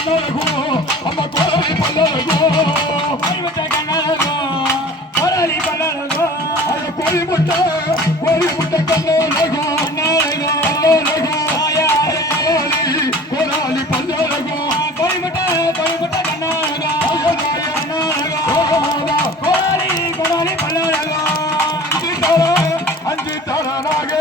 கைவிட்ட கண்ணழகும் அம்மா கோவை பல்லழகும் அது கோழி முட்டை கோழி முட்டை கண்ணழகும் கண்ணழகும் கோலாளி அஞ்சு தர அஞ்சு தரனாக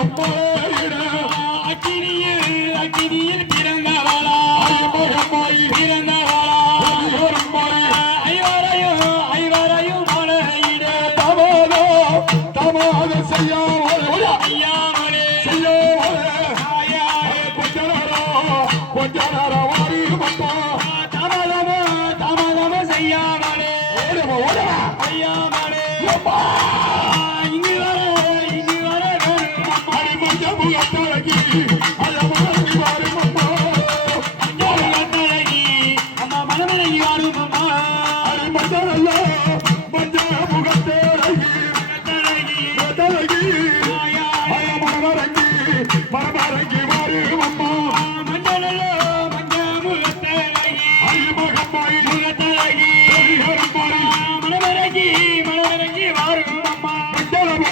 ஐவரையும் போயிட அக்கினியில் பிறந்தவளா மனமரங்கி மனமரங்கி வாரும் அம்மா. மண்டலம்